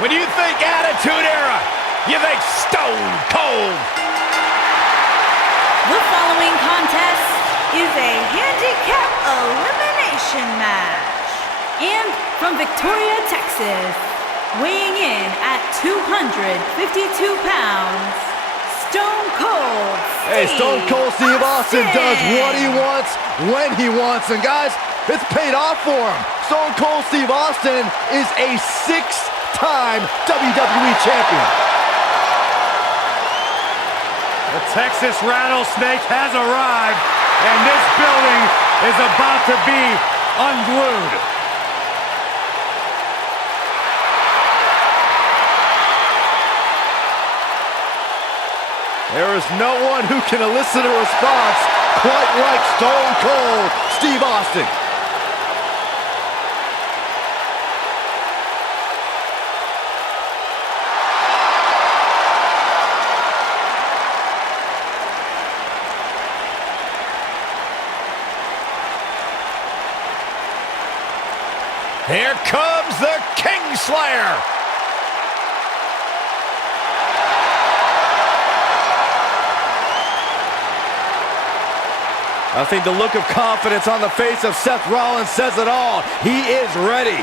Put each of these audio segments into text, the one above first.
When you think Attitude Era, you think Stone Cold. The following contest is a handicap elimination match. And from Victoria, Texas, weighing in at 252 pounds, Stone Cold Steve Hey, Stone Cold Steve Austin does what he wants, when he wants. And guys, it's paid off for him. Stone Cold Steve Austin is a six-time WWE champion. The Texas Rattlesnake has arrived, and this building is about to be unglued. There is no one who can elicit a response quite like Stone Cold Steve Austin. Here comes the Kingslayer. I think the look of confidence on the face of Seth Rollins says it all. He is ready.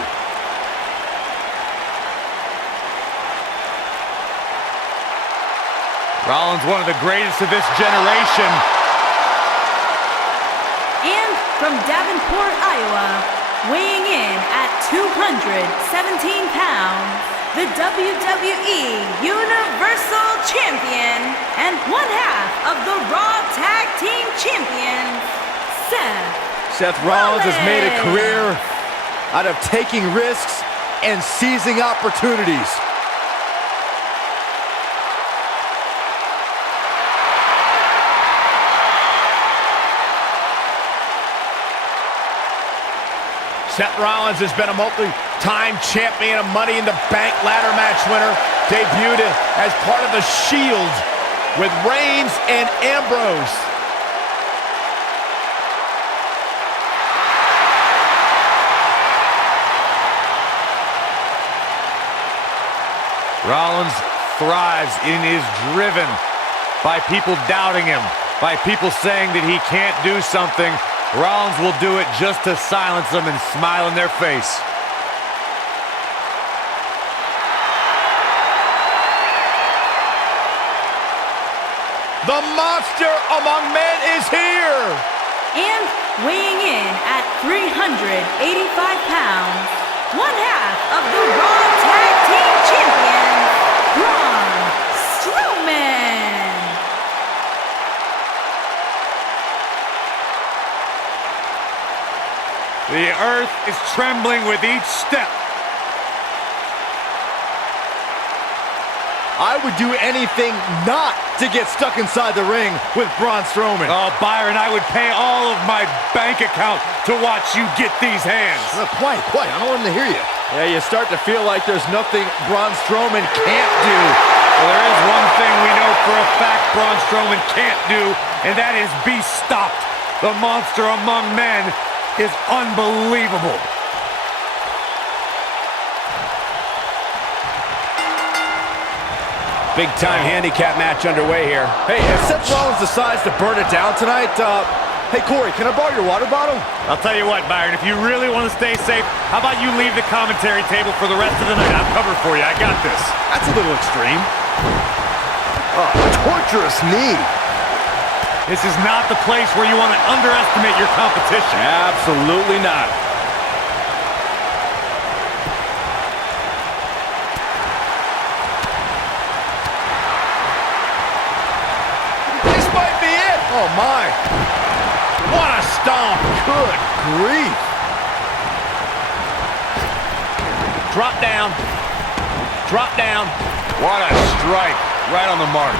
Rollins, one of the greatest of this generation. And from Davenport, Iowa, weighing in at 217 pounds, the WWE Universal Champion and one half of the Raw Tag Team Champions, Seth Rollins has made a career out of taking risks and seizing opportunities. Seth Rollins has been a multi-time champion, a Money in the Bank ladder match winner, debuted as part of the Shield with Reigns and Ambrose. Rollins thrives and is driven by people doubting him, by people saying that he can't do something. Rollins will do it just to silence them and smile in their face. The monster among men is here. and weighing in at 385 pounds, one half of the Raw Tag Team Champions, Braun Strowman. The earth is trembling with each step. I would do anything not to get stuck inside the ring with Braun Strowman. Oh, Byron, I would pay all of my bank account to watch you get these hands. Quiet. I don't want him to hear you. Yeah, you start to feel like there's nothing Braun Strowman can't do. Well, there is one thing we know for a fact Braun Strowman can't do, and that is be stopped. The monster among men is unbelievable. Big-time handicap match underway here. Hey, if Seth Rollins decides to burn it down tonight, hey, Corey, can I borrow your water bottle? I'll tell you what, Byron, if you really want to stay safe, how about you leave the commentary table for the rest of the night? I'm covered for you. I got this. That's a little extreme. Oh, torturous knee. This is not the place where you want to underestimate your competition. Absolutely not. This might be it. Oh, my. What a stomp. Good grief. Drop down. Drop down. What a strike. Right on the mark.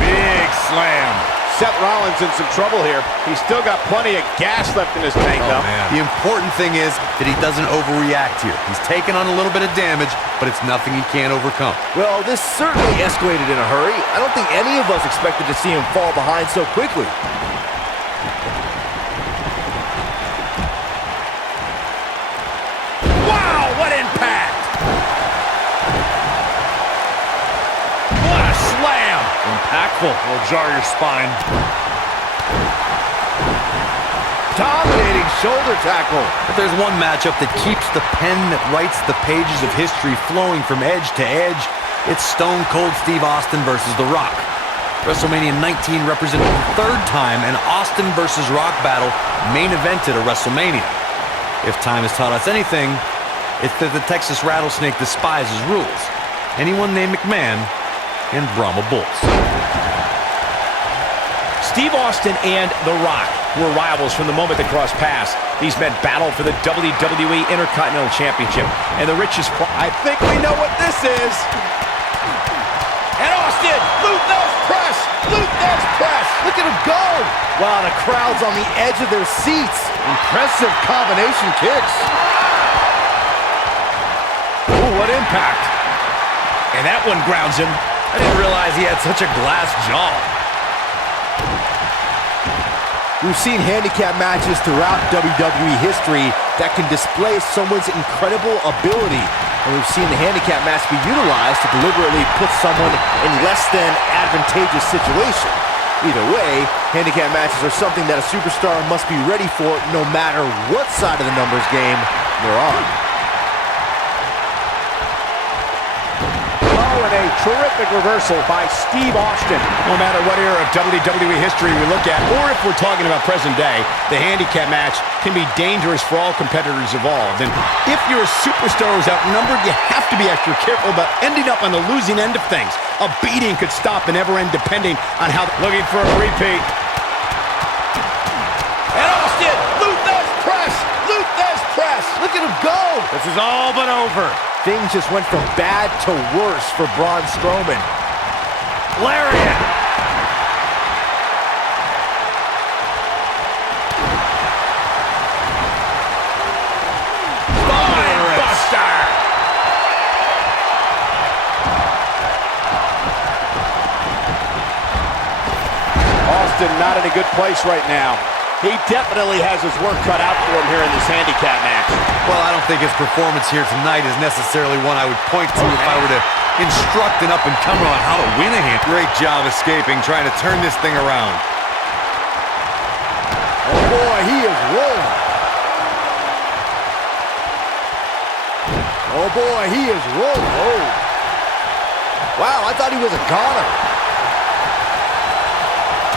Big slam. Seth Rollins in some trouble here. He's still got plenty of gas left in his tank, though. The important thing is that he doesn't overreact here. He's taken on a little bit of damage, but it's nothing he can't overcome. Well, this certainly escalated in a hurry. I don't think any of us expected to see him fall behind so quickly. What impactful. Will jar your spine. Dominating shoulder tackle. If there's one matchup that keeps the pen that writes the pages of history flowing from edge to edge, it's Stone Cold Steve Austin versus The Rock. WrestleMania 19 represented the third time an Austin versus Rock battle main evented a WrestleMania. If time has taught us anything, it's that the Texas Rattlesnake despises rules. Anyone named McMahon and Brahma Bulls. Steve Austin and The Rock were rivals from the moment they crossed paths. These men battled for the WWE Intercontinental Championship and the richest. I think we know what this is. And Austin, Luthez press, Luthez press. Look at him go. Wow, the crowd's on the edge of their seats. Impressive combination kicks. Ooh, what impact. And that one grounds him. I didn't realize he had such a glass jaw. We've seen handicap matches throughout WWE history that can display someone's incredible ability. And we've seen the handicap match be utilized to deliberately put someone in less than advantageous situation. Either way, handicap matches are something that a superstar must be ready for no matter what side of the numbers game they're on. Oh, and a terrific reversal by Steve Austin. No matter what era of WWE history we look at, or if we're talking about present day, the handicap match can be dangerous for all competitors involved. And if you're a superstar who's outnumbered, you have to be extra careful about ending up on the losing end of things. A beating could stop and never end depending on how... Looking for a repeat. And Austin, Luthez press, Luthez press. Look at him go. This is all but over. Things just went from bad to worse for Braun Strowman. Lariat. Buster. Austin not in a good place right now. He definitely has his work cut out for him here in this handicap match. Well, I don't think his performance here tonight is necessarily one I would point to if I were to instruct an up-and-comer on how to win a hand. Great job escaping, trying to turn this thing around. Oh boy, he is rolling. Oh boy, he is rolling. Oh. Wow, I thought he was a goner.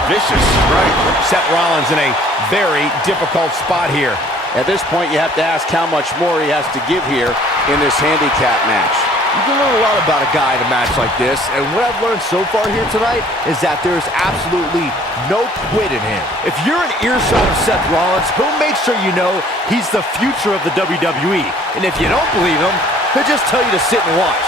Vicious strike. Seth Rollins in a very difficult spot here. At this point, you have to ask how much more he has to give here in this handicap match. You can learn a lot about a guy in a match like this, and what I've learned so far here tonight is that there's absolutely no quit in him. If you're an earshot of Seth Rollins, he'll make sure you know he's the future of the WWE. And if you don't believe him, he'll just tell you to sit and watch.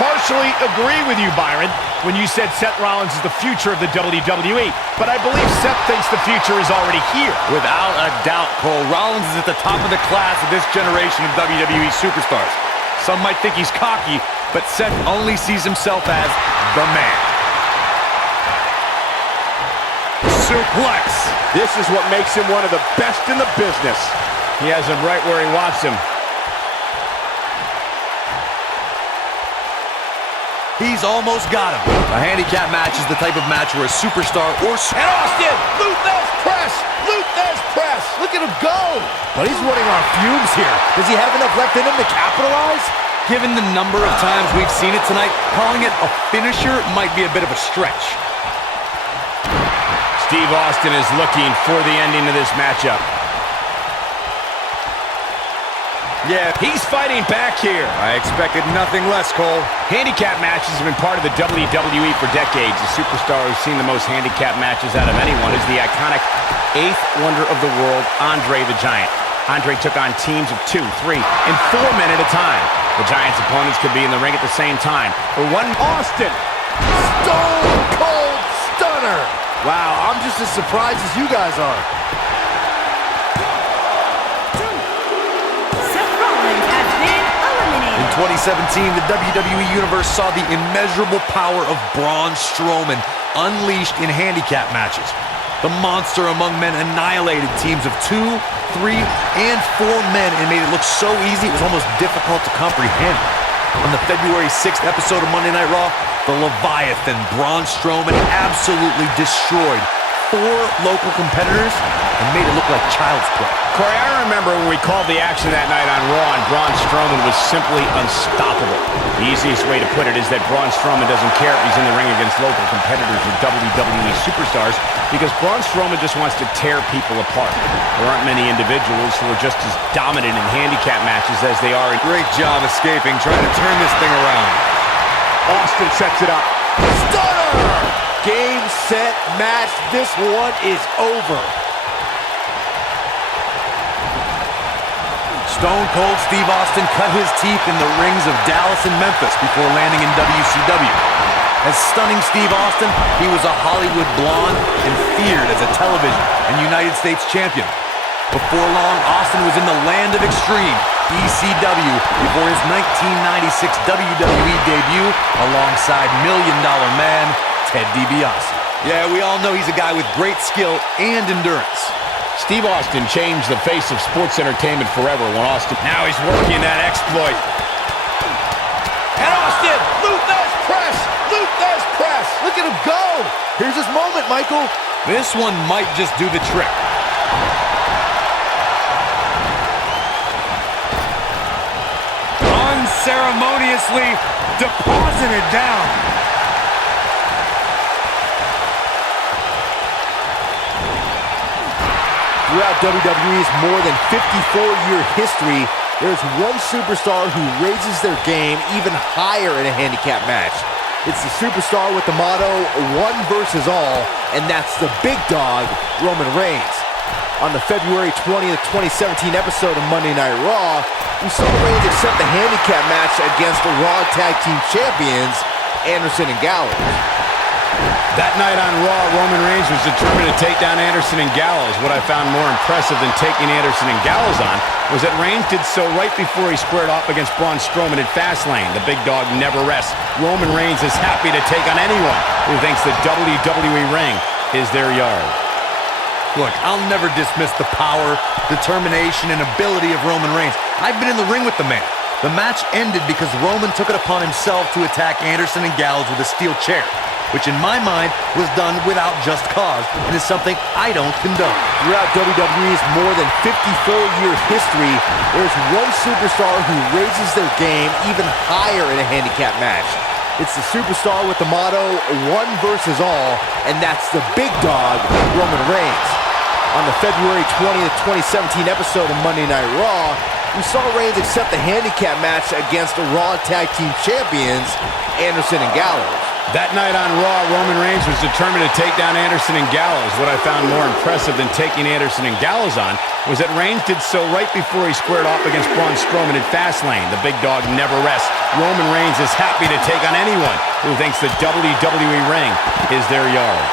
Partially agree with you, Byron, when you said Seth Rollins is the future of the WWE, but I believe Seth thinks the future is already here. Without a doubt, Cole, Rollins is at the top of the class of this generation of WWE superstars. Some might think he's cocky, but Seth only sees himself as the man. Suplex. This is what makes him one of the best in the business. He has him right where he wants him. He's almost got him. A handicap match is the type of match where a superstar or... And Austin, Luthez press, Luthez press. Look at him go. But he's running on fumes here. Does he have enough left in him to capitalize? Given the number of times we've seen it tonight, calling it a finisher might be a bit of a stretch. Steve Austin is looking for the ending of this matchup. Yeah, he's fighting back here. I expected nothing less, Cole. Handicap matches have been part of the WWE for decades. The superstar who's seen the most handicap matches out of anyone is the iconic eighth wonder of the world, Andre the Giant. Andre took on teams of 2, 3, and 4 men at a time. The Giant's opponents could be in the ring at the same time. Or one Austin. Stone Cold Stunner. Wow, I'm just as surprised as you guys are. In 2017, the WWE Universe saw the immeasurable power of Braun Strowman unleashed in handicap matches. The monster among men annihilated teams of 2, 3, and 4 men and made it look so easy it was almost difficult to comprehend. On the February 6th episode of Monday Night Raw, the Leviathan Braun Strowman absolutely destroyed 4 local competitors and made it look like child's play. Corey, I remember when we called the action that night on Raw and Braun Strowman was simply unstoppable. The easiest way to put it is that Braun Strowman doesn't care if he's in the ring against local competitors or WWE superstars because Braun Strowman just wants to tear people apart. There aren't many individuals who are just as dominant in handicap matches as they are in... Great job escaping, trying to turn this thing around. Austin sets it up. Stunner! Game, set, match. This one is over. Stone Cold Steve Austin cut his teeth in the rings of Dallas and Memphis before landing in WCW. As stunning Steve Austin, he was a Hollywood blonde and feared as a television and United States champion. Before long, Austin was in the land of extreme, ECW, before his 1996 WWE debut alongside $1 Million Man Ted DiBiase. Yeah, we all know he's a guy with great skill and endurance. Steve Austin changed the face of sports entertainment forever when Austin... Now he's working that exploit. And Austin, Luthez press! Luthez press! Look at him go! Here's his moment, Michael. This one might just do the trick. Unceremoniously deposited down. Throughout WWE's more than 54-year history, there's one superstar who raises their game even higher in a handicap match. It's the superstar with the motto, one versus all, and that's the big dog, Roman Reigns. On the February 20th, 2017 episode of Monday Night Raw, we saw Reigns accept the handicap match against the Raw Tag Team Champions, Anderson and Gallows. That night on Raw, Roman Reigns was determined to take down Anderson and Gallows. What I found more impressive than taking Anderson and Gallows on was that Reigns did so right before he squared off against Braun Strowman at Fastlane. The big dog never rests. Roman Reigns is happy to take on anyone who thinks the WWE ring is their yard. Look, I'll never dismiss the power, determination, and ability of Roman Reigns. I've been in the ring with the man. The match ended because Roman took it upon himself to attack Anderson and Gallows with a steel chair, which in my mind was done without just cause and is something I don't condone. Throughout WWE's more than 54-year history, there's one superstar who raises their game even higher in a handicap match. It's the superstar with the motto, one versus all, and that's the big dog, Roman Reigns. On the February 20th, 2017 episode of Monday Night Raw, we saw Reigns accept the handicap match against the Raw Tag Team Champions, Anderson and Gallows. That night on Raw, Roman Reigns was determined to take down Anderson and Gallows. What I found more impressive than taking Anderson and Gallows on was that Reigns did so right before he squared off against Braun Strowman at Fastlane. The big dog never rests. Roman Reigns is happy to take on anyone who thinks the WWE ring is their yard.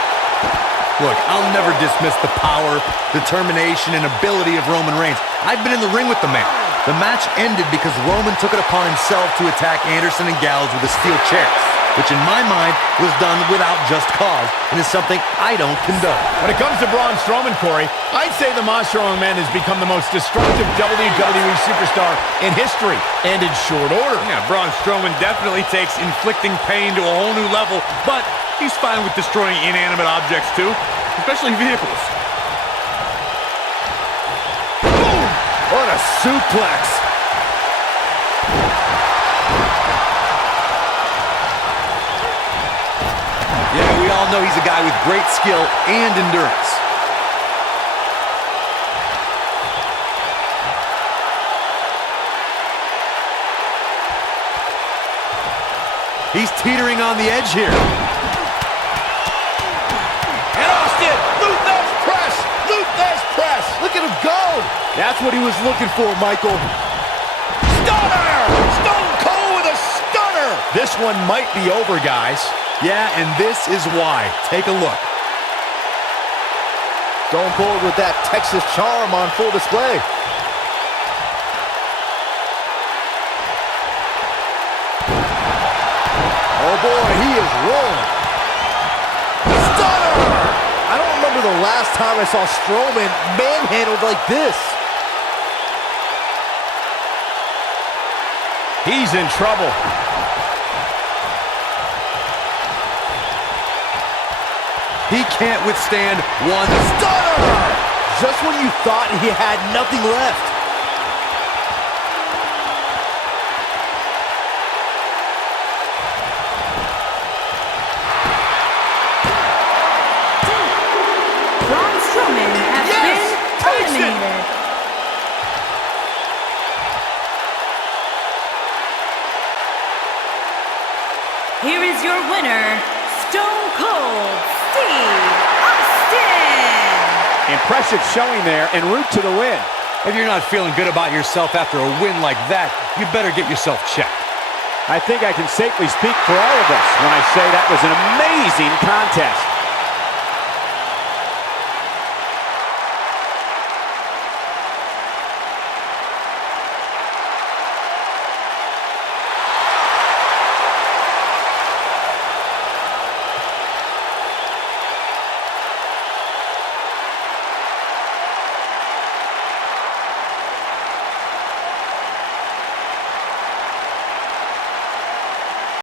Look, I'll never dismiss the power, determination, and ability of Roman Reigns. I've been in the ring with the man. The match ended because Roman took it upon himself to attack Anderson and Gallows with a steel chair, which in my mind was done without just cause and is something I don't condone. When it comes to Braun Strowman, Corey, I'd say the Monster Among Men has become the most destructive WWE superstar in history, and in short order. Yeah, Braun Strowman definitely takes inflicting pain to a whole new level, but he's fine with destroying inanimate objects too, especially vehicles. Boom! What a suplex! Yeah, we all know he's a guy with great skill and endurance. He's teetering on the edge here. And Austin, Luthez press! Luthez press! Look at him go! That's what he was looking for, Michael. Stunner! Stone Cold with a stunner! This one might be over, guys. Yeah, and this is why. Take a look. Stone Cold with that Texas charm on full display. Oh boy, he is rolling. Stunner! I don't remember the last time I saw Strowman manhandled like this. He's in trouble. He can't withstand one Stunner! Just when you thought he had nothing left. Braun Strowman has been eliminated. Here is your winner, Stone Cold Steve Austin. Impressive showing there en route to the win. If you're not feeling good about yourself after a win like that, you better get yourself checked. I think I can safely speak for all of us when I say that was an amazing contest.